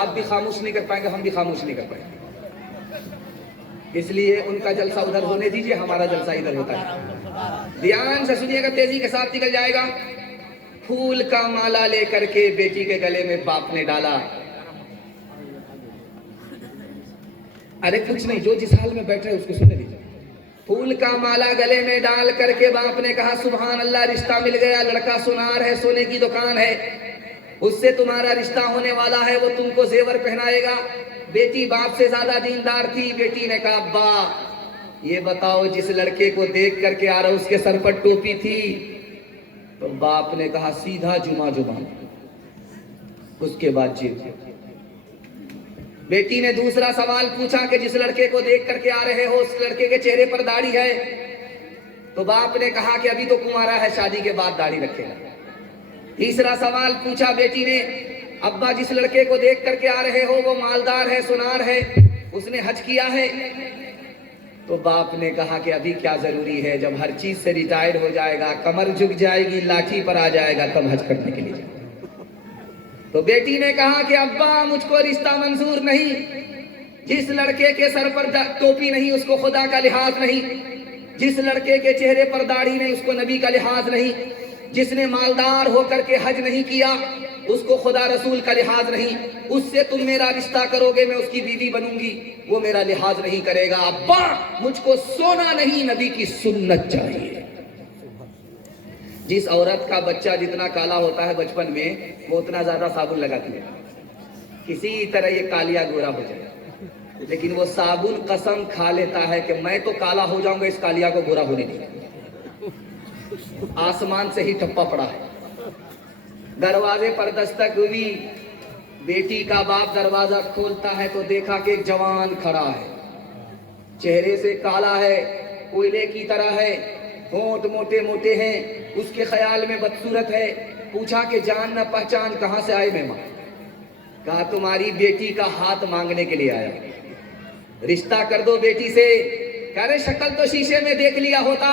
آپ بھی خاموش نہیں کر پائیں گے، ہم بھی خاموش نہیں کر پائیں گے. اس لیے ان کا جلسہ ادھر ہونے دیجئے، ہمارا جلسہ ادھر ہوتا ہے. دھیان سے سنیے گا، تیزی کے ساتھ نکل جائے گا. پھول کا مالا لے کر کے بیٹی کے گلے میں باپ نے ڈالا. ارے کچھ نہیں، جو جس حال میں بیٹھے اس کو سننے دیجیے. پھول کا مالا گلے میں ڈال کر کے باپ نے کہا سبحان اللہ، رشتہ مل گیا، لڑکا سنار ہے، سونے کی دکان ہے، اس سے تمہارا رشتہ ہونے والا ہے، وہ تم کو زیور پہنائے گا. بیٹی باپ سے زیادہ دیندار تھی. بیٹی نے کہا ابا یہ بتاؤ جس لڑکے کو دیکھ کر کے آ رہا اس کے سر پر ٹوپی تھی؟ تو باپ نے کہا سیدھا جمعہ جمعہ. اس کے بعد جی. بیٹی نے دوسرا سوال پوچھا کہ جس لڑکے کو دیکھ کر کے آ رہے ہو اس لڑکے کے چہرے پر داڑھی ہے؟ تو باپ نے کہا کہ ابھی تو کنوارا ہے، شادی کے بعد داڑھی رکھے گا. تیسرا سوال پوچھا بیٹی نے، ابا جس لڑکے کو دیکھ کر کے آ رہے ہو وہ مالدار ہے، سنار ہے، اس نے حج کیا ہے؟ تو باپ نے کہا کہ ابھی کیا ضروری ہے، جب ہر چیز سے ریٹائر ہو جائے گا، کمر جھک جائے گی، لاٹھی پر آ جائے گا، تب حج کرنے کے لیے جائے گا. تو بیٹی نے کہا کہ ابا مجھ کو رشتہ منظور نہیں. جس لڑکے کے سر پر ٹوپی نہیں اس کو خدا کا لحاظ نہیں، جس لڑکے کے چہرے پر داڑھی نہیں اس کو نبی کا لحاظ نہیں، جس نے مالدار ہو کر کے حج نہیں کیا اس کو خدا رسول کا لحاظ نہیں. اس سے تم میرا رشتہ کرو گے، میں اس کی بیوی بنوں گی، وہ میرا لحاظ نہیں کرے گا. ابا مجھ کو سونا نہیں، نبی کی سنت چاہیے. جس عورت کا بچہ جتنا کالا ہوتا ہے بچپن میں وہ اتنا زیادہ صابن لگاتی ہے، کسی طرح یہ کالیا گورا ہو جائے. لیکن وہ صابن قسم کھا لیتا ہے کہ میں تو کالا ہو جاؤں گا، اس کالیا کو گورا ہونے نہیں. آسمان سے ہی ٹھپا پڑا ہے. دروازے پر دستک ہوئی، بیٹی کا باپ دروازہ کھولتا ہے تو دیکھا کہ ایک جوان کھڑا ہے، چہرے سے کالا ہے، کوئلے کی طرح ہے، ہونٹ موٹے موٹے ہیں، اس کے خیال میں بدصورت ہے. پوچھا کہ جان نہ پہچان کہاں سے آئے مہمان؟ کہا تمہاری بیٹی کا ہاتھ مانگنے کے لیے آیا، رشتہ کر دو بیٹی سے. کہہ رہے شکل تو شیشے میں دیکھ لیا ہوتا،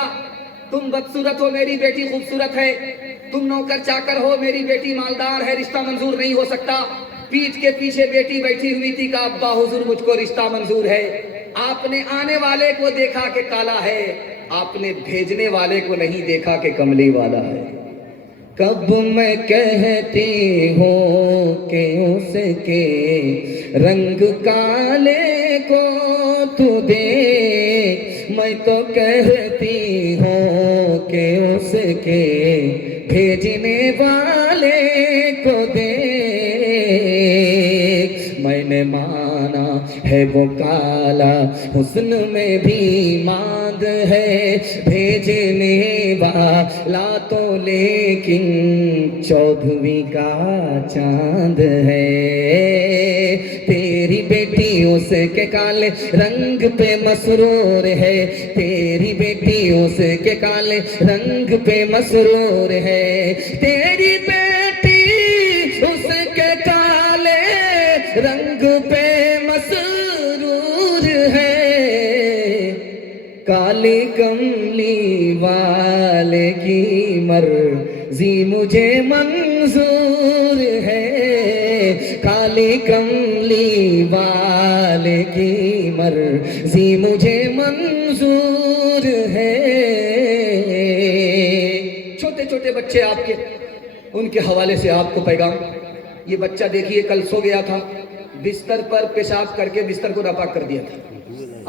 تم بدصورت ہو، میری بیٹی خوبصورت ہے، تم نوکر چاکر ہو، میری بیٹی مالدار ہے، رشتہ منظور نہیں ہو سکتا. پیٹھ کے پیچھے بیٹی بیٹھی ہوئی تھی. کہا ابا حضور مجھ کو رشتہ منظور ہے. آپ نے آنے والے کو دیکھا کہ کالا ہے، آپ نے بھیجنے والے کو نہیں دیکھا کہ کملی والا ہے. کب میں کہتی ہوں کہ اس کے رنگ کالے کو تو دیکھ، میں تو کہتی ہوں کہ اس کے بھیجنے والے کو دیکھ. میں نے مانا ہے وہ کالا، حسن میں بھی ماند ہے، بھیجنے والا تو لیکن 14ویں کا چاند ہے. تیری بیٹی اس کے کالے رنگ پہ مسرور ہے، تیری بیٹی اس کے کالے رنگ پہ مسرور ہے، تیری بیٹی اس کے کالے رنگ پہ مسرور ہے. کالی کملی والے کی مرضی مجھے منظور ہے، کالی کملی والے کی مرضی مجھے منظور ہے. چھوٹے چھوٹے بچے آپ کے، ان کے حوالے سے آپ کو پیغام. یہ بچہ دیکھیے کل سو گیا تھا، بستر پر پیشاب کر کے بستر کو ناپاک کر دیا تھا.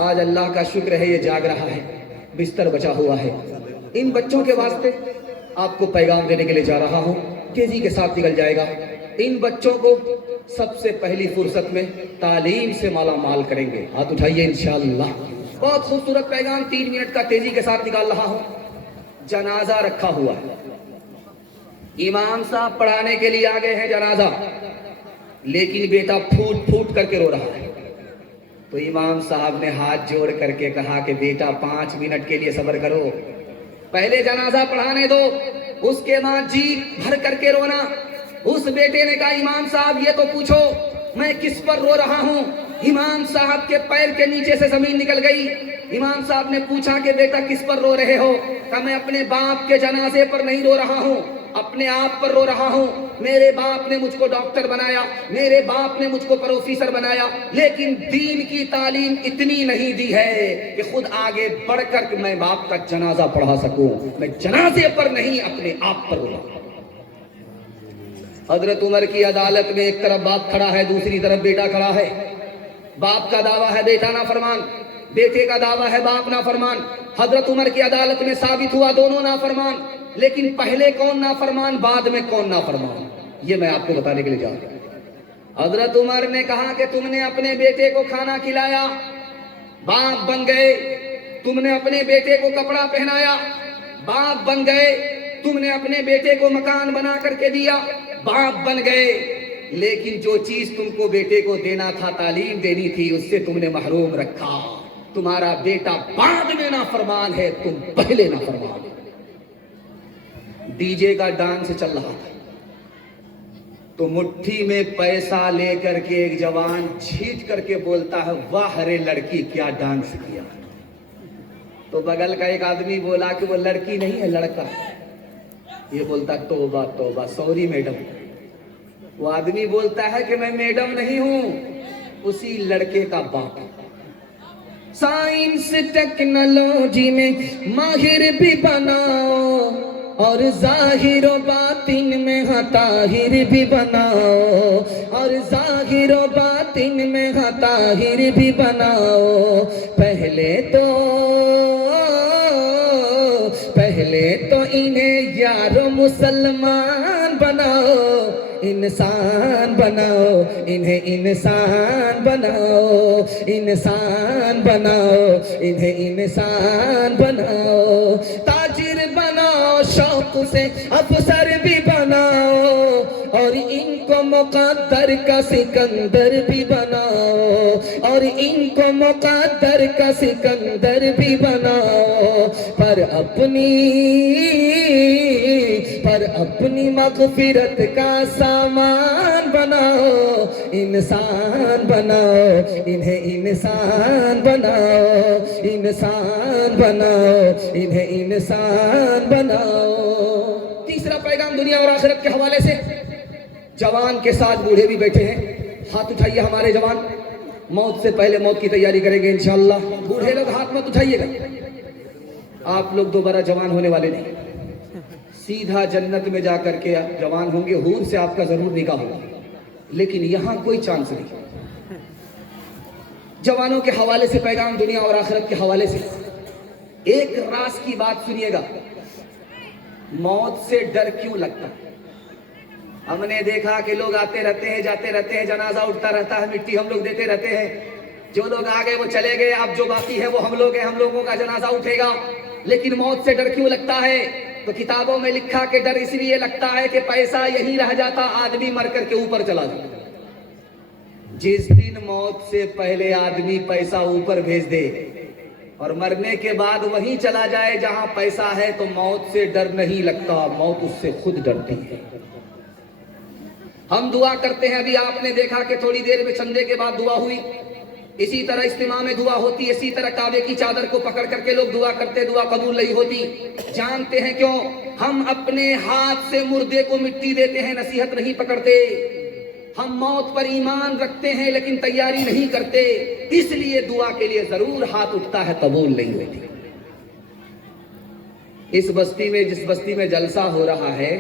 آج اللہ کا شکر ہے یہ جاگ رہا ہے، بستر بچا ہوا ہے. ان بچوں کے واسطے آپ کو پیغام دینے کے لیے جا رہا ہوں، تیزی کے ساتھ نکل جائے گا. ان بچوں کو سب سے پہلی فرصت میں تعلیم سے مالا مال کریں گے. ہاتھ اٹھائیے انشاءاللہ. بہت خوبصورت پیغام 3 منٹ کا تیزی کے ساتھ نکال رہا ہوں. جنازہ رکھا ہوا ہے، امام صاحب پڑھانے کے لیے آگے ہیں جنازہ، لیکن بیٹا پھوٹ پھوٹ کر کے رو رہا ہے. تو امام صاحب نے ہاتھ جوڑ کر کے کہا کہ بیٹا 5 منٹ کے لیے صبر کرو، پہلے جنازہ پڑھانے دو، اس کے بعد جی بھر کر کے رونا. اس بیٹے نے کہا امام صاحب یہ تو پوچھو میں کس پر رو رہا ہوں. امام صاحب کے پیر کے نیچے سے زمین نکل گئی. امام صاحب نے پوچھا کہ بیٹا کس پر رو رہے ہو؟ کہا میں اپنے باپ کے جنازے پر نہیں رو رہا ہوں، اپنے آپ پر رو رہا ہوں. میرے باپ نے مجھ کو ڈاکٹر بنایا, میرے باپ نے مجھ کو پروفیسر بنایا, لیکن دین کی تعلیم اتنی نہیں دی ہے کہ خود آگے بڑھ کر میں باپ کا جنازہ پڑھا سکوں. میں جنازے پر نہیں, اپنے آپ پر رو رہا ہوں. حضرت عمر کی عدالت میں ایک طرف باپ کھڑا ہے, دوسری طرف بیٹا کھڑا ہے. باپ کا دعویٰ ہے بیٹا نافرمان, بیٹے کا دعویٰ ہے باپ نافرمان. حضرت عمر کی عدالت میں ثابت ہوا دونوں نافرمان, لیکن پہلے کون نافرمان, بعد میں کون نافرمان, یہ میں آپ کو بتانے کے لیے جا رہا ہوں. حضرت عمر نے کہا کہ تم نے اپنے بیٹے کو کھانا کھلایا, باپ بن گئے. تم نے اپنے بیٹے کو کپڑا پہنایا, باپ بن گئے. تم نے اپنے بیٹے کو مکان بنا کر کے دیا, باپ بن گئے. لیکن جو چیز تم کو بیٹے کو دینا تھا, تعلیم دینی تھی, اس سے تم نے محروم رکھا. تمہارا بیٹا بعد میں نافرمان ہے, تم پہلے نافرمان. ڈی جے کا ڈانس چل رہا تھا تو مٹھی میں پیسہ لے کر کے ایک جوان چھینٹ کر کے بولتا ہے, واہ رے لڑکی کیا ڈانس کیا. تو بغل کا ایک آدمی بولا کہ وہ لڑکی نہیں ہے, لڑکا. یہ بولتا توبہ توبہ, سوری میڈم. وہ آدمی بولتا ہے کہ میں میڈم نہیں ہوں, اسی لڑکے کا باپ. سائنس ٹیکنالوجی میں ماہر بھی بناؤ, اور ظاہر و باطن میں طاہر بھی بناؤ, اور ظاہر و باطن میں طاہر بھی بناؤ. پہلے تو انہیں یارو مسلمان بناؤ, انسان بناؤ, انہیں انسان بناؤ, انسان بناؤ, انہیں انسان بناؤ. تاجر بناؤ, شوق سے افسر بھی بناؤ, اور ان کو مقدر کا سکندر بھی بناؤ, اور ان کو مقدر کا سکندر بھی بناؤ. پر اپنی مغفرت کا سامان بناؤ, انسان بناؤ, انہیں انسان بناؤ, انسان بناؤ, انہیں انسان بناؤ. تیسرا پیغام دنیا اور آخرت کے حوالے سے. جوان کے ساتھ بوڑھے بھی بیٹھے ہیں, ہاتھ اٹھائیے ہمارے جوان. موت سے پہلے موت کی تیاری کریں گے انشاءاللہ. بوڑھے لوگ ہاتھ مت اٹھائیے گا, آپ لوگ دوبارہ جوان ہونے والے نہیں, سیدھا جنت میں جا کر کے آپ جوان ہوں گے. حور سے آپ کا ضرور نکاح ہوگا, لیکن یہاں کوئی چانس نہیں. جوانوں کے حوالے سے پیغام دنیا اور آخرت کے حوالے سے. ایک راز کی بات سنیے گا, موت سے ڈر کیوں لگتا ہے؟ ہم نے دیکھا کہ لوگ آتے رہتے ہیں, جاتے رہتے ہیں, جنازہ اٹھتا رہتا ہے, مٹی ہم لوگ دیتے رہتے ہیں. جو لوگ آ گئے وہ چلے گئے, اب جو باقی ہے وہ ہم لوگ ہیں, ہم لوگوں کا جنازہ اٹھے گا. لیکن موت سے ڈر کیوں لگتا ہے؟ تو کتابوں میں لکھا کہ ڈر اس لیے لگتا ہے کہ پیسہ یہی رہ جاتا, آدمی مر کر کے اوپر چلا جاتا. جس دن موت سے پہلے آدمی پیسہ اوپر بھیج دے اور مرنے کے بعد وہیں چلا جائے جہاں پیسہ ہے, تو موت سے ڈر نہیں لگتا, موت اس سے خود ڈرتی ہے. ہم دعا کرتے ہیں, ابھی آپ نے دیکھا کہ تھوڑی دیر میں چندے کے بعد دعا ہوئی, اسی طرح اجتماع میں دعا ہوتی, اسی طرح کعبے کی چادر کو پکڑ کر کے لوگ دعا کرتے, دعا قبول نہیں ہوتی. جانتے ہیں کیوں؟ ہم اپنے ہاتھ سے مردے کو مٹی دیتے ہیں, نصیحت نہیں پکڑتے. ہم موت پر ایمان رکھتے ہیں لیکن تیاری نہیں کرتے, اس لیے دعا کے لیے ضرور ہاتھ اٹھتا ہے, قبول نہیں ہوتی. اس بستی میں, جس بستی میں جلسہ ہو رہا ہے,